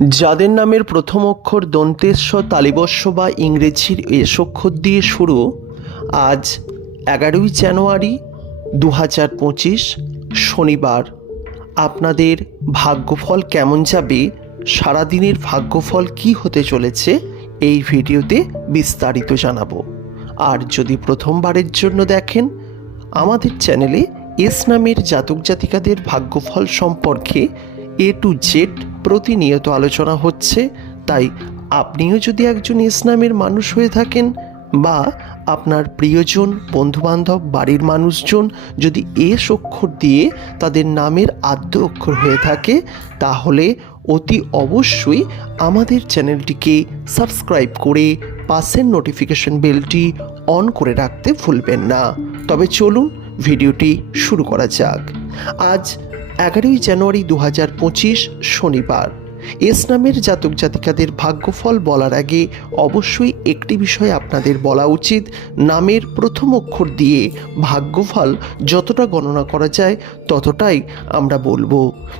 যাদের নামের প্রথম অক্ষর দন্তেস্ব তালিবস্য বা ইংরেজির এস অক্ষর দিয়ে শুরু, আজ এগারোই জানুয়ারি দু হাজার পঁচিশ শনিবার। আপনাদের ভাগ্যফল কেমন যাবে, সারাদিনের ভাগ্যফল কি হতে চলেছে, এই ভিডিওতে বিস্তারিত জানাব। আর যদি প্রথমবারের জন্য দেখেন, আমাদের চ্যানেলে এস নামের জাতক জাতিকাদের ভাগ্যফল সম্পর্কে এ টু জেড প্রতিনিয়ত আলোচনা হচ্ছে, তাই আপনিও যদি একজন ইসলামের মানুষ হয়ে থাকেন বা আপনার প্রিয়জন, বন্ধুবান্ধব, বাড়ির মানুষজন যদি এস অক্ষর দিয়ে তাদের নামের আদ্য অক্ষর হয়ে থাকে, তাহলে অতি অবশ্যই আমাদের চ্যানেলটিকে সাবস্ক্রাইব করে পাশের নোটিফিকেশন বেলটি অন করে রাখতে ভুলবেন না। তবে চলুন ভিডিওটি শুরু করা যাক। আজ এগারোই জানুয়ারি দু হাজার পঁচিশ শনিবার। এস নামের জাতক জাতিকাদের ভাগ্যফল বলার আগে অবশ্যই একটি বিষয় আপনাদের বলা উচিত, নামের প্রথম অক্ষর দিয়ে ভাগ্যফল যতটা গণনা করা যায় ততটাই আমরা বলব।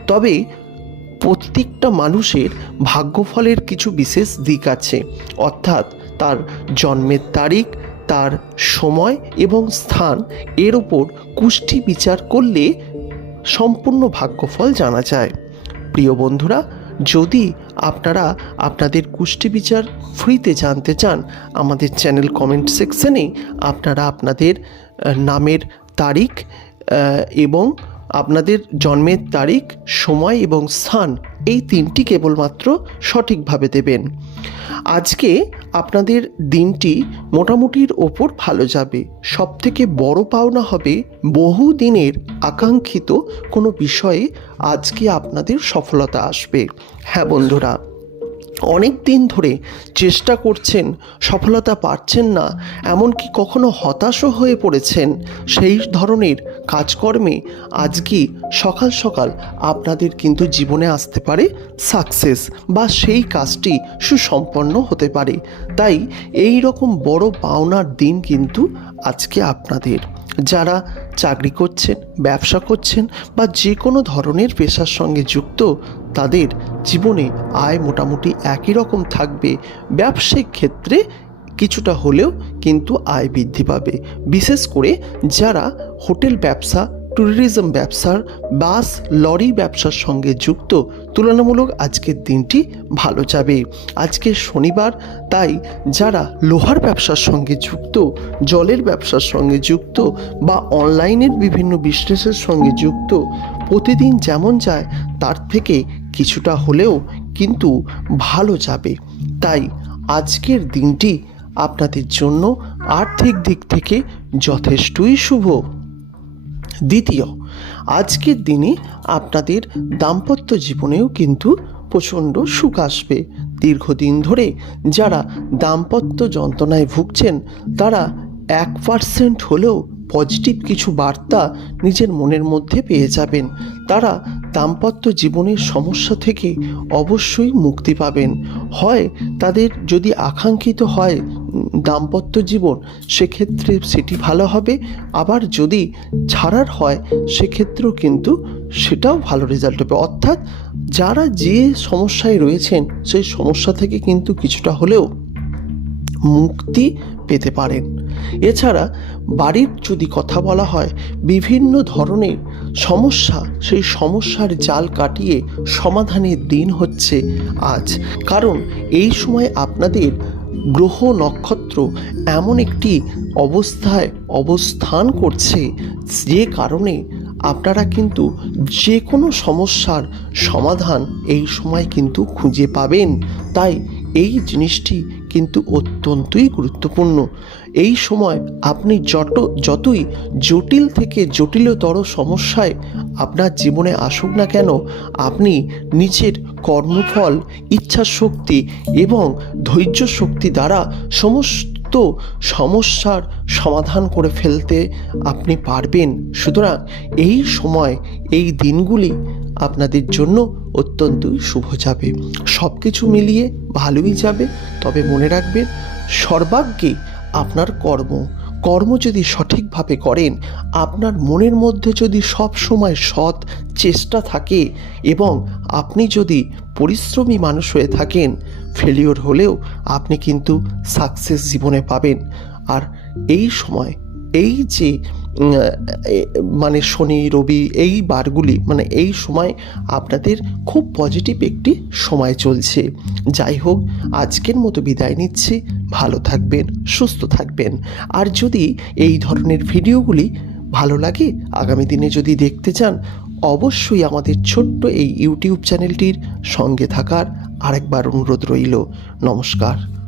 তবে প্রত্যেকটা মানুষের ভাগ্যফলের কিছু বিশেষ দিক আছে, অর্থাৎ তার জন্মের তারিখ, তার সময় এবং স্থান, এর ওপর কুষ্টি বিচার করলে সম্পূর্ণ ভাগ্যফল জানা যায়। প্রিয় বন্ধুরা, যদি আপনারা আপনাদের কুষ্টি বিচার ফ্রিতে জানতে চান, আমাদের চ্যানেল কমেন্ট সেকশনে আপনারা আপনাদের নামের তারিখ এবং আপনাদের জন্মের তারিখ, সময় এবং স্থান এই তিনটি কেবলমাত্র সঠিকভাবে দেবেন। আজকে আপনাদের দিনটি মোটামুটির ওপর ভালো যাবে। সব থেকে বড় পাওনা হবে বহু দিনের আকাঙ্ক্ষিত কোনো বিষয়ে আজকে আপনাদের সফলতা আসবে। হ্যাঁ বন্ধুরা অনেক দিন ধরে চেষ্টা করছেন, সফলতা পাচ্ছেন না, এমনকি কখনো হতাশও হয়ে পড়েছেন, সেই ধরনের কাজকর্মে আজকে সকাল সকাল আপনাদের কিন্তু জীবনে আসতে পারে সাকসেস বা সেই কাজটি সুসম্পন্ন হতে পারে। তাই এই রকম বড় পাওনার দিন কিন্তু আজকে আপনাদের। যারা চাকরি করছেন, ব্যবসা করছেন বা যে কোনো ধরনের পেশার সঙ্গে যুক্ত, তাদের জীবনে আয় মোটামুটি একই রকম থাকবে। ব্যবসায়িক ক্ষেত্রে কিছুটা হলেও কিন্তু আয় বৃদ্ধি পাবে। বিশেষ করে যারা হোটেল ব্যবসা, ট্যুরিজম ব্যবসার, বাস, লরি ব্যবসার সঙ্গে যুক্ত তুলনামূলক আজকের দিনটি ভালো যাবে। আজকে শনিবার, তাই যারা লোহার ব্যবসার সঙ্গে যুক্ত, জলের ব্যবসার সঙ্গে যুক্ত বা অনলাইনের বিভিন্ন বিজনেসের সঙ্গে যুক্ত, প্রতিদিন যেমন যায়, তার থেকে কিছুটা হলেও কিন্তু ভালো যাবে। তাই আজকের দিনটি আপনাদের জন্য আর্থিক দিক থেকে যথেষ্টই শুভ। দ্বিতীয় আজকের দিনে আপনাদের দাম্পত্য জীবনেও কিন্তু প্রচণ্ড সুখ আসবে। দীর্ঘদিন ধরে যারা দাম্পত্য যন্ত্রণায় ভুগছেন, তারা এক পার্সেন্ট হলেও পজিটিভ কিছু বার্তা নিজের মনের মধ্যে পেয়ে যাবেন। তারা দাম্পত্য জীবনের সমস্যা থেকে অবশ্যই মুক্তি পাবেন। হয় তাদের যদি আকাঙ্ক্ষিত হয় দাম্পত্য জীবন, সেক্ষেত্রে সেটি ভালো হবে। আবার যদি ছাড়ার হয়, সেক্ষেত্রেও কিন্তু সেটাও ভালো রেজাল্ট হবে। অর্থাৎ যারা যে সমস্যায় রয়েছেন, সেই সমস্যা থেকে কিন্তু কিছুটা হলেও মুক্তি পেতে পারেন। এছাড়া বাড়ির যদি কথা বলা হয়, বিভিন্ন ধরনের সমস্যা, সেই সমস্যার জাল কাটিয়ে সমাধানের দিন হচ্ছে আজ। কারণ এই সময় আপনাদের গ্রহ নক্ষত্র এমন একটি অবস্থায় অবস্থান করছে, যে কারণে আপনারা কিন্তু যে কোনো সমস্যার সমাধান এই সময় কিন্তু খুঁজে পাবেন। তাই এই জিনিসটি কিন্তু অত্যন্তই গুরুত্বপূর্ণ। এই সময় আপনি যত, যতই জটিল থেকে জটিলতর সমস্যায় আপনার জীবনে আসুক না কেন, আপনি নিজের কর্মফল ইচ্ছা শক্তি এবং ধৈর্য শক্তি দ্বারা সমস্ত সমস্যার সমাধান করে ফেলতে আপনি পারবেন। সুতরাং এই সময়, এই দিনগুলি আপনাদের জন্য অত্যন্তই শুভ যাবে। সব কিছু মিলিয়ে ভালোই যাবে। তবে মনে রাখবেন সর্বাগ্যে আপনার কর্ম কর্ম যদি সঠিকভাবে করেন, আপনার মনের মধ্যে যদি সব সময় সৎ চেষ্টা থাকে এবং আপনি যদি পরিশ্রমী মানুষ হয়ে থাকেন ফেলিওর হলেও আপনি কিন্তু সাকসেস জীবনে পাবেন। আর এই সময় এই যে মানে শনি, রবি এই বারগুলি মানে এই সময় আপনাদের খুব পজিটিভ একটি সময় চলছে। যাই হোক, আজকের মতো বিদায় নিচ্ছি। ভালো থাকবেন, সুস্থ থাকবেন। আর যদি এই ধরনের ভিডিওগুলি ভালো লাগে, আগামী দিনে যদি দেখতে চান, অবশ্যই আমাদের ছোট্ট এই ইউটিউব চ্যানেলটির সঙ্গে থাকার আরেকবার অনুরোধ রইল। নমস্কার।